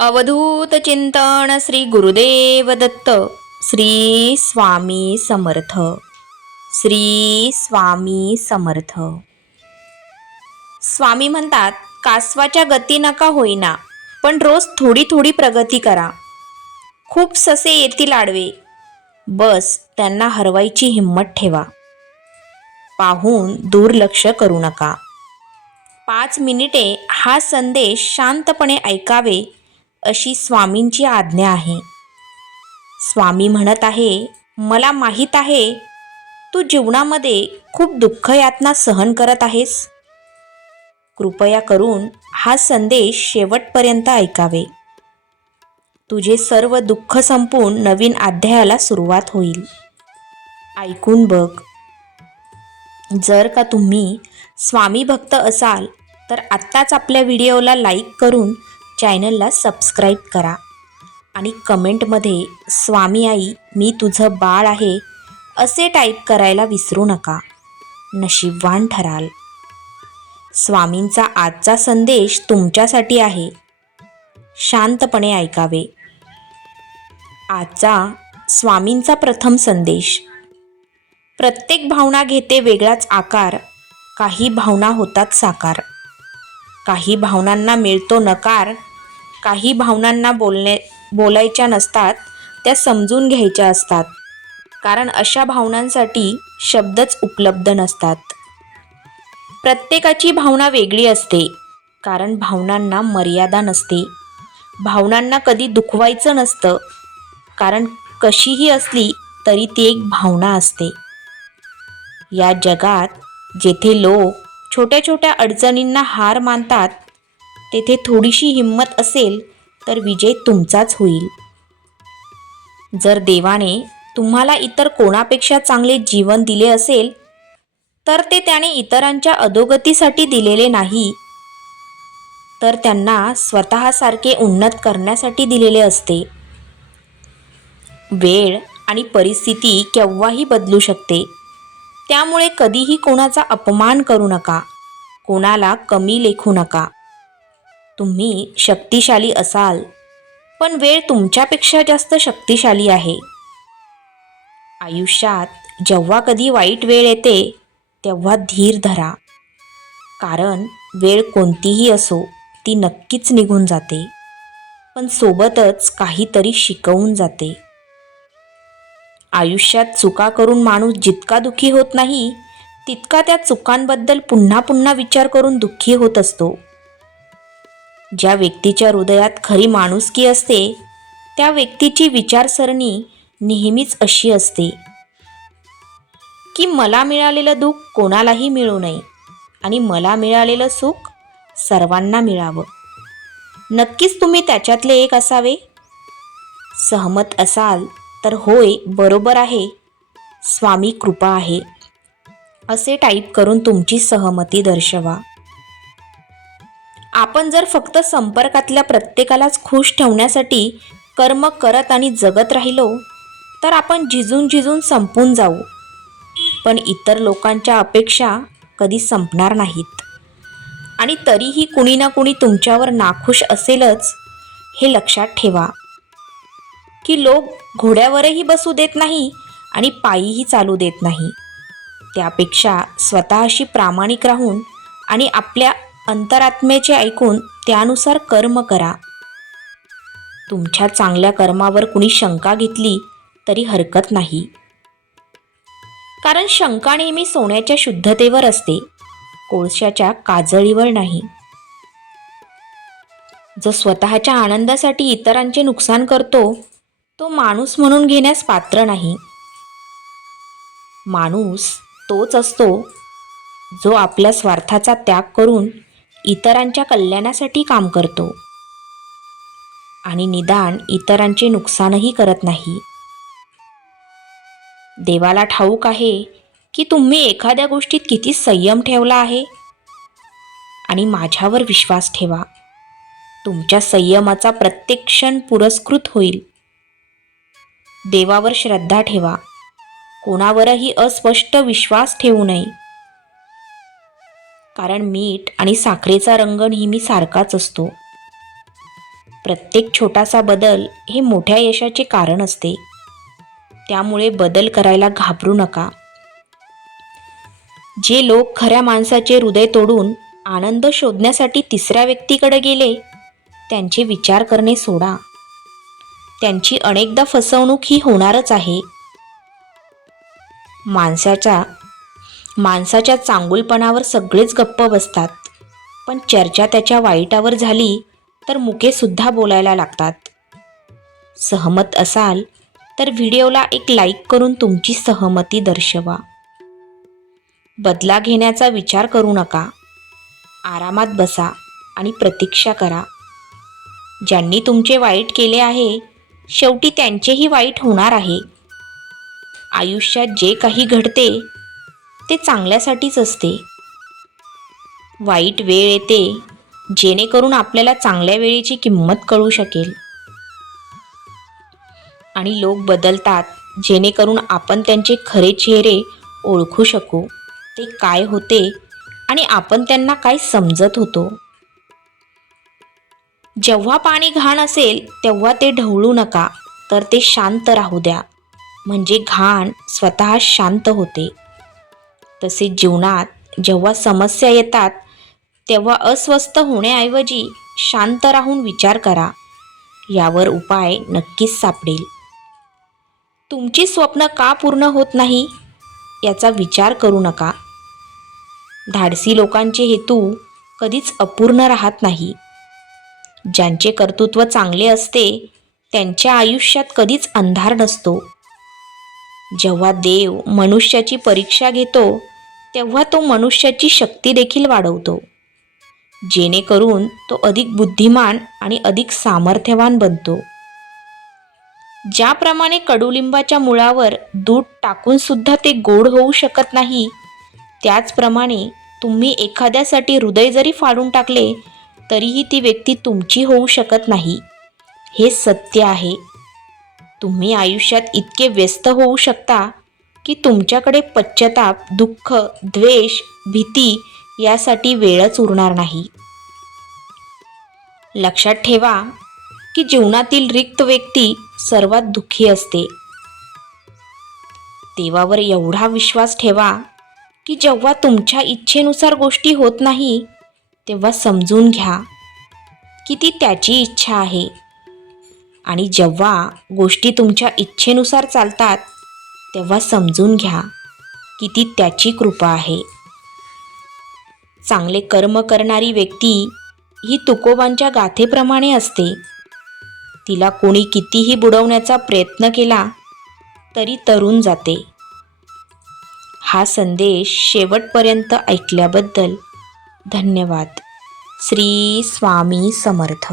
अवधूत चिंतन श्री गुरुदेव दत्त. श्री स्वामी समर्थ. श्री स्वामी समर्थ. स्वामी म्हणतात, कासवाच्या गती नका होईना, पण रोज थोडी थोडी प्रगती करा. खूप ससे येतील आडवे, बस त्यांना हरवायची हिंमत ठेवा. पाहून दुर्लक्ष करू नका. 5 मिनिटे हा संदेश शांतपणे ऐकावे अशी स्वामींची आज्ञा आहे. स्वामी म्हणत आहे, मला माहीत आहे तू जीवनामध्ये खूप दुःख यातना सहन करत आहेस. कृपया करून हा संदेश शेवटपर्यंत ऐकावे. तुझे सर्व दुःख संपून नवीन अध्यायाला सुरुवात होईल. ऐकून बघ. जर का तुम्ही स्वामी भक्त असाल तर आत्ताच आपल्या व्हिडिओला लाईक करून चॅनलला सबस्क्राईब करा आणि कमेंटमध्ये स्वामी आई मी तुझं बाळ आहे असे टाईप करायला विसरू नका. नशीबवान ठराल. स्वामींचा आजचा संदेश तुमच्यासाठी आहे. शांतपणे ऐकावे. आजचा स्वामींचा प्रथम संदेश. प्रत्येक भावना घेते वेगळाच आकार. काही भावना होतात साकार. काही भावनांना मिळतो नकार. काही भावनांना बोलायच्या नसतात, त्या समजून घ्यायच्या असतात. कारण अशा भावनांसाठी शब्दच उपलब्ध नसतात. प्रत्येकाची भावना वेगळी असते, कारण भावनांना मर्यादा नसते. भावनांना कधी दुखवायचं नसतं, कारण कशीही असली तरी ती एक भावना असते. या जगात जेथे लोक छोट्या छोट्या अडचणींना हार मानतात, तेथे थोडीशी हिंमत असेल तर विजय तुमचाच होईल. जर देवाने तुम्हाला इतर कोणापेक्षा चांगले जीवन दिले असेल तर ते त्याने इतरांच्या अधोगतीसाठी दिलेले नाही, तर त्यांना स्वतःसारखे उन्नत करण्यासाठी दिलेले असते. वेळ आणि परिस्थिती केव्हाही बदलू शकते. त्यामुळे कधीही कोणाचा अपमान करू नका. कोणाला कमी लेखू नका. तुम्ही शक्तिशाली असाल, पण वेळ तुमच्यापेक्षा जास्त शक्तिशाली आहे. आयुष्यात जेव्हा कधी वाईट वेळ येते तेव्हा धीर धरा, कारण वेळ कोणतीही असो ती नक्कीच निघून जाते, पण सोबतच काहीतरी शिकवून जाते. आयुष्यात चुका करून माणूस जितका दुःखी होत नाही, तितका त्या चुकांबद्दल पुन्हा पुन्हा विचार करून दुःखी होत असतो. ज्या व्यक्तीच्या हृदयात खरी माणुसकी असते, त्या व्यक्तीची विचारसरणी नेहमीच अशी असते की मला मिळालेलं दुःख कोणालाही मिळू नये आणि मला मिळालेलं सुख सर्वांना मिळावं. नक्कीच तुम्ही त्याच्यातले एक असावे. सहमत असाल तर होय, बरोबर आहे, स्वामी कृपा आहे असे टाईप करून तुमची सहमती दर्शवा. आपण जर फक्त संपर्कातल्या प्रत्येकालाच खुश ठेवण्यासाठी कर्म करत आणि जगत राहिलो तर आपण झिजून झिजून संपून जाऊ. पण इतर लोकांच्या अपेक्षा कधी संपणार नाहीत आणि तरीही कुणी ना कुणी तुमच्यावर नाखुश असेलच. हे लक्षात ठेवा की लोक घोड्यावरही बसू देत नाही आणि पायीही चालू देत नाही. त्यापेक्षा स्वतःशी प्रामाणिक राहून आणि आपल्या अंतरात्म्याचे ऐकून त्यानुसार कर्म करा. तुमच्या चांगल्या कर्मावर कुणी शंका घेतली तरी हरकत नाही, कारण शंका नेहमी सोन्याच्या शुद्धतेवर असते, कोळशाच्या काजळीवर नाही. जो स्वतःच्या आनंदासाठी इतरांचे नुकसान करतो तो माणूस म्हणून घेण्यास पात्र नाही. माणूस तोच असतो जो आपल्या स्वार्थाचा त्याग करून इतरांच्या कल्याणासाठी काम करतो आणि निदान इतरांचे नुकसानही करत नाही. देवाला ठाऊक आहे की तुम्ही एखाद्या गोष्टीत किती संयम ठेवला आहे, आणि माझ्यावर विश्वास ठेवा, तुमच्या संयमाचा प्रत्येक क्षण पुरस्कृत होईल. देवावर श्रद्धा ठेवा. कोणावरही अस्पष्ट विश्वास ठेवू नये, कारण मीठ आणि साखरेचा रंग नेहमी सारखाच असतो. प्रत्येक छोटासा बदल हे मोठ्या यशाचे कारण असते. त्यामुळे बदल करायला घाबरू नका. जे लोक खऱ्या माणसाचे हृदय तोडून आनंद शोधण्यासाठी तिसऱ्या व्यक्तीकडे गेले, त्यांचे विचार करणे सोडा. त्यांची अनेकदा फसवणूक ही होणारच आहे. माणसाच्या चांगुलपणावर सगळेच गप्प बसतात, पण चर्चा त्याच्या वाईटावर झाली तर मुके सुद्धा बोलायला लागतात. सहमत असाल तर व्हिडिओला एक लाईक करून तुमची सहमती दर्शवा. बदला घेण्याचा विचार करू नका. आरामात बसा आणि प्रतीक्षा करा. ज्यांनी तुमचे वाईट केले आहे, शेवटी त्यांचेही वाईट होणार आहे. आयुष्यात जे काही घडते ते चांगल्यासाठीच असते. वाईट वेळ येते जेणेकरून आपल्याला चांगल्या वेळेची किंमत कळू शकेल. आणि लोक बदलतात जेणेकरून आपण त्यांचे खरे चेहरे ओळखू शकू. ते काय होते आणि आपण त्यांना काय समजत होतो. जेव्हा पाणी घाण असेल तेव्हा ते ढवळू नका, तर ते शांत राहू द्या. म्हणजे घाण स्वतः शांत होते. तसेच जीवनात जेव्हा समस्या येतात तेव्हा अस्वस्थ होण्याऐवजी शांत राहून विचार करा. यावर उपाय नक्कीच सापडेल. तुमची स्वप्न का पूर्ण होत नाही याचा विचार करू नका. धाडसी लोकांचे हेतू कधीच अपूर्ण राहत नाही. ज्यांचे कर्तृत्व चांगले असते त्यांच्या आयुष्यात कधीच अंधार नसतो. जेव्हा देव मनुष्याची परीक्षा घेतो तेव्हा तो मनुष्याची शक्ती देखील वाढवतो, जेणेकरून तो अधिक बुद्धिमान आणि अधिक सामर्थ्यवान बनतो. ज्याप्रमाणे कडुलिंबाच्या मुळावर दूध टाकून सुद्धा ते गोड होऊ शकत नाही, त्याचप्रमाणे तुम्ही एखाद्यासाठी हृदय जरी फाडून टाकले तरीही ती व्यक्ती तुमची होऊ शकत नाही. हे सत्य आहे. तुम्ही आयुष्यात इतके व्यस्त होऊ शकता की तुमच्याकडे पश्चाताप, दुःख, द्वेष, भीती यासाठी वेळच उरणार नाही. लक्षात ठेवा की जीवनातील रिक्त व्यक्ती सर्वात दुःखी असते. देवावर एवढा विश्वास ठेवा की जेव्हा तुमच्या इच्छेनुसार गोष्टी होत नाही तेव्हा समजून घ्या की ती त्याची इच्छा आहे. आणि जेव्हा गोष्टी तुमच्या इच्छेनुसार चालतात तेव्हा समजून घ्या की ती त्याची कृपा आहे. चांगले कर्म करणारी व्यक्ती ही तुकोबांच्या गाथेप्रमाणे असते. तिला कोणी कितीही बुडवण्याचा प्रयत्न केला तरी तरून जाते. हा संदेश शेवटपर्यंत ऐकल्याबद्दल धन्यवाद. श्री स्वामी समर्थ.